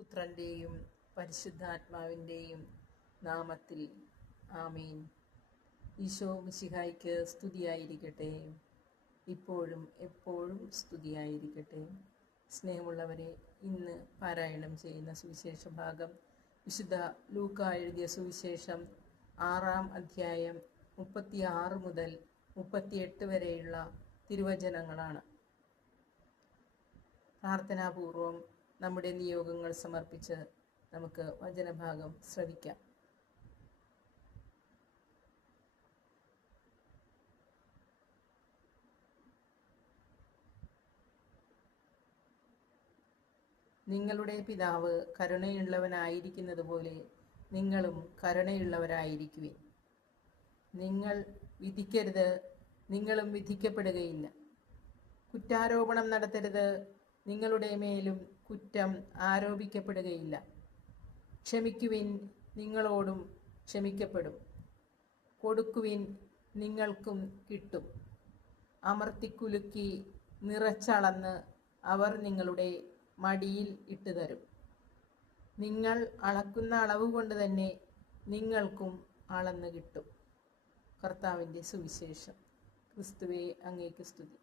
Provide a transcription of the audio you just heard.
പുത്രൻ്റെയും പരിശുദ്ധാത്മാവിൻ്റെയും നാമത്തിൽ ആമീൻ. ഈശോ മിശിഹായ്ക്ക് സ്തുതിയായിരിക്കട്ടെ, ഇപ്പോഴും എപ്പോഴും സ്തുതിയായിരിക്കട്ടെ. സ്നേഹമുള്ളവരെ, ഇന്ന് പാരായണം ചെയ്യുന്ന സുവിശേഷ ഭാഗം വിശുദ്ധ ലൂക്ക എഴുതിയ സുവിശേഷം 6-ാം അധ്യായം 36 മുതൽ 38 വരെയുള്ള തിരുവചനങ്ങളാണ്. പ്രാർത്ഥനാപൂർവം നമ്മുടെ നിയോഗങ്ങൾ സമർപ്പിച്ച് നമുക്ക് വചനഭാഗം ശ്രവിക്കാം. നിങ്ങളുടെ പിതാവ് കരുണയുള്ളവനായിരിക്കുന്നത് പോലെ നിങ്ങളും കരുണയുള്ളവരായിരിക്കുവിൻ. നിങ്ങൾ വിധിക്കരുത്, നിങ്ങളും വിധിക്കപ്പെടുകയില്ല. കുറ്റാരോപണം നടത്തരുത്, നിങ്ങളുടെ മേലും കുറ്റം ആരോപിക്കപ്പെടുകയില്ല. ക്ഷമിക്കുവിൻ, നിങ്ങളോടും ക്ഷമിക്കപ്പെടും. കൊടുക്കുവിൻ, നിങ്ങൾക്കും കിട്ടും. അമർത്തിക്കുലുക്കി നിറച്ചളന്ന് അവർ നിങ്ങളുടെ മടിയിൽ ഇട്ടുതരും. നിങ്ങൾ അളക്കുന്ന അളവ് കൊണ്ട് തന്നെ നിങ്ങൾക്കും അളന്ന് കിട്ടും. കർത്താവിൻ്റെ സുവിശേഷം. ക്രിസ്തുവേ, അങ്ങേക്ക് സ്തുതി.